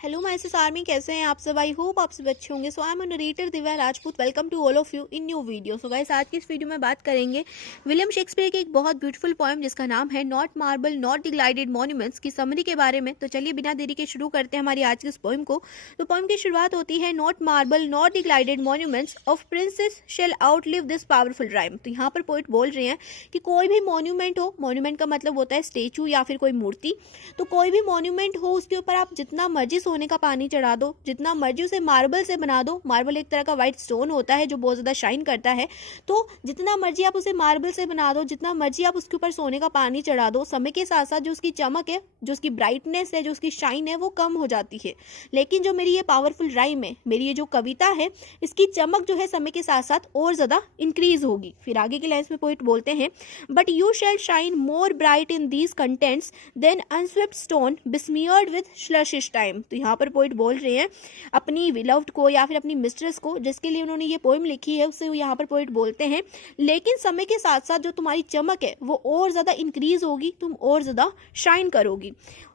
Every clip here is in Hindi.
हेलो माय सिस आर्मी, कैसे हैं आप सब। आई होप आप सब अच्छे होंगे। So I am narrator Divya Rajput. Welcome to all of you in new video. So guys, आज की इस वीडियो में बात करेंगे विलियम शेक्सपियर की एक बहुत ब्यूटीफुल पोएम जिसका नाम है not marble not the gilded monuments की समरी के बारे में। तो चलिए बिना देरी के शुरू करते हैं हमारी आज की इस पोएम को। तो पोएम की शुरुआत होती है not marble not the gilded monuments of princes shall outlive this powerful rhyme. तो यहाँ पर पोइट बोल रहे हैं कि कोई भी मॉन्यूमेंट हो, मॉन्यूमेंट का मतलब होता है स्टेचू या फिर कोई मूर्ति, तो कोई भी मॉन्यूमेंट हो उसके ऊपर आप जितना मर्जी सोने का पानी चढ़ा दो, जितना मर्जी उसे मार्बल से बना दो। मार्बल एक तरह का व्हाइट स्टोन होता है जो बहुत ज़्यादा शाइन करता है। तो जितना मर्जी आप उसे मार्बल से बना दो, जितना मर्जी आप उसके ऊपर सोने का पानी चढ़ा दो, समय के साथ साथ जो उसकी चमक है, जो उसकी ब्राइटनेस है, जो उसकी शाइन है, वो कम हो जाती है। लेकिन जो मेरी ये पावरफुल राइम है, मेरी ये जो कविता है, इसकी चमक जो है समय के साथ साथ और ज़्यादा इंक्रीज होगी। फिर आगे के लाइन्स में पोइट बोलते हैं but you shall shine more bright in these contents than unswept stone besmeared with sluttish time. तो यहाँ पर पोइट बोल रहे हैं अपनी विलव्ड को या फिर अपनी मिस्ट्रेस को, जिसके लिए उन्होंने ये पोएम लिखी है, उससे यहाँ पर पोइट बोलते हैं लेकिन समय के साथ साथ जो तुम्हारी चमक है वो और ज़्यादा इंक्रीज होगी, तुम और ज़्यादा शाइन करोगी।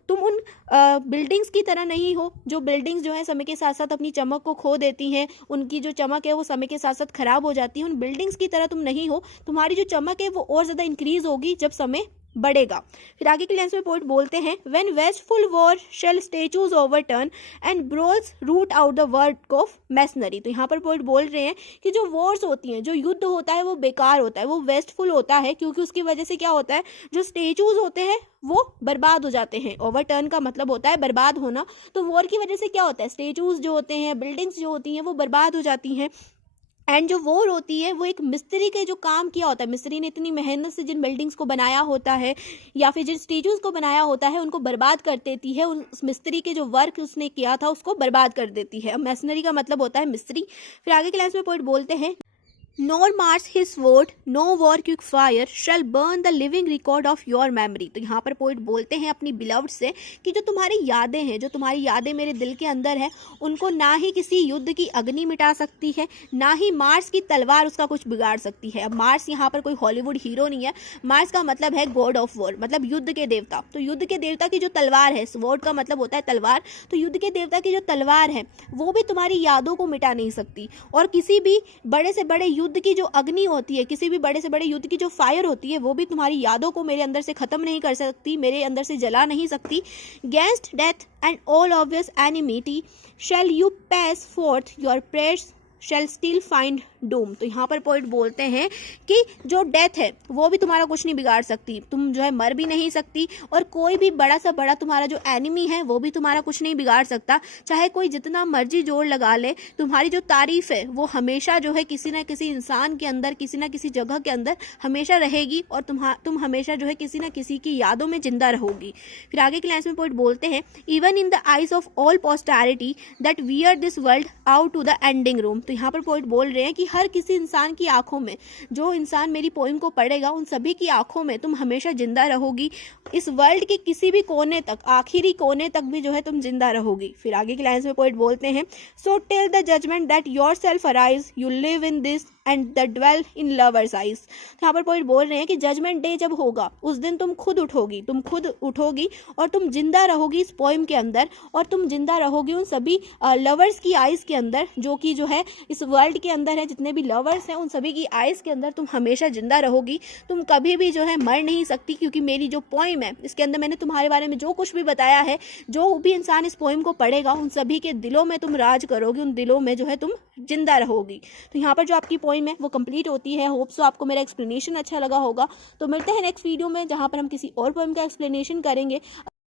तुम उन बिल्डिंग्स की तरह नहीं हो जो बिल्डिंग्स जो है समय के साथ साथ अपनी चमक को खो देती हैं, उनकी जो चमक है वो समय के साथ साथ खराब हो जाती है। उन बिल्डिंग्स की तरह तुम नहीं हो, तुम्हारी जो चमक है वो और ज़्यादा इंक्रीज होगी जब समय बढ़ेगा। फिर आगे के लाइन्स में पोइट बोलते हैं when wasteful war shall statues overturn and broils root out the work of masonry. तो यहाँ पर पोइट बोल रहे हैं कि जो वॉर्स होती हैं, जो युद्ध होता है वो बेकार होता है, वो वेस्टफुल होता है, क्योंकि उसकी वजह से क्या होता है, जो स्टेचूज होते हैं वो बर्बाद हो जाते हैं। ओवरटर्न का मतलब होता है बर्बाद होना। तो वॉर की वजह से क्या होता है, स्टेचूज जो होते हैं, बिल्डिंग्स जो होती हैं वो बर्बाद हो जाती हैं। एंड जो वॉर होती है वो एक मिस्त्री के जो काम किया होता है, मिस्त्री ने इतनी मेहनत से जिन बिल्डिंग्स को बनाया होता है या फिर जिन स्टेचूज को बनाया होता है उनको बर्बाद कर देती है। उस मिस्त्री के जो वर्क उसने किया था उसको बर्बाद कर देती है। मैसनरी का मतलब होता है मिस्त्री। फिर आगे के लाइन में पॉइंट बोलते हैं Nor mars his sword, no war quick fire shall burn the living record of your memory। तो यहाँ पर पोइट बोलते हैं अपनी बिलव्ड से कि जो तुम्हारी यादें हैं, जो तुम्हारी यादें मेरे दिल के अंदर है, उनको ना ही किसी युद्ध की अग्नि मिटा सकती है, ना ही मार्स की तलवार उसका कुछ बिगाड़ सकती है। अब मार्स यहाँ पर कोई हॉलीवुड हीरो नहीं है। मार्स का मतलब है गॉड ऑफ वॉर, मतलब युद्ध के देवता। तो युद्ध के देवता की जो तलवार है, स्वॉर्ड का मतलब होता है तलवार, तो युद्ध के देवता की जो तलवार है वो भी तुम्हारी यादों को मिटा नहीं सकती। और किसी भी बड़े से बड़े युद्ध की जो अग्नि होती है, किसी भी बड़े से बड़े युद्ध की जो फायर होती है, वो भी तुम्हारी यादों को मेरे अंदर से खत्म नहीं कर सकती, मेरे अंदर से जला नहीं सकती। Against death and all obvious enmity shall you pass forth your prayers shall still find doom। तो यहाँ पर पोइट बोलते हैं कि जो डेथ है वो भी तुम्हारा कुछ नहीं बिगाड़ सकती, तुम जो है मर भी नहीं सकती, और कोई भी बड़ा सा बड़ा तुम्हारा जो एनिमी है वो भी तुम्हारा कुछ नहीं बिगाड़ सकता। चाहे कोई जितना मर्जी जोर लगा ले, तुम्हारी जो तारीफ है वो हमेशा जो है किसी ना किसी इंसान के अंदर, किसी ना किसी जगह के अंदर हमेशा रहेगी, और तुम हमेशा जो है किसी ना किसी की यादों में जिंदा रहोगी। फिर आगे के लाइन में पोइट बोलते हैं even in the eyes of all posterity that wear this world out to the ending room. तो यहाँ पर पोइट बोल रहे हैं कि हर किसी इंसान की आंखों में, जो इंसान मेरी पोइम को पढ़ेगा उन सभी की आंखों में तुम हमेशा जिंदा रहोगी। इस वर्ल्ड के किसी भी कोने तक, आखिरी कोने तक भी जो है तुम जिंदा रहोगी। फिर आगे के लाइन्स में पोइट बोलते हैं so till the judgment that yourself arise you live in this and the dwell in lovers eyes. यहाँ पर पोइट बोल रहे हैं कि जजमेंट डे जब होगा उस दिन तुम खुद उठोगी और तुम जिंदा रहोगी इस पोइम के अंदर, और तुम जिंदा रहोगी उन सभी लवर्स की आइज के अंदर, जो कि जो है इस वर्ल्ड के अंदर है। जितने भी लवर्स हैं उन सभी की आइज के अंदर तुम हमेशा जिंदा रहोगी। तुम कभी भी जो है मर नहीं सकती, क्योंकि मेरी जो पोइम है इसके अंदर मैंने तुम्हारे बारे में जो कुछ भी बताया है, जो भी इंसान इस पोइम को पढ़ेगा उन सभी के दिलों में तुम राज करोगी, उन दिलों में जो है तुम जिंदा रहोगी। तो यहाँ पर जो आपकी पोइम है वो कंप्लीट होती है। होप सो आपको मेरा एक्सप्लेनेशन अच्छा लगा होगा। तो मिलते हैं नेक्स्ट वीडियो में, जहाँ पर हम किसी और पोइम का एक्सप्लेनेशन करेंगे।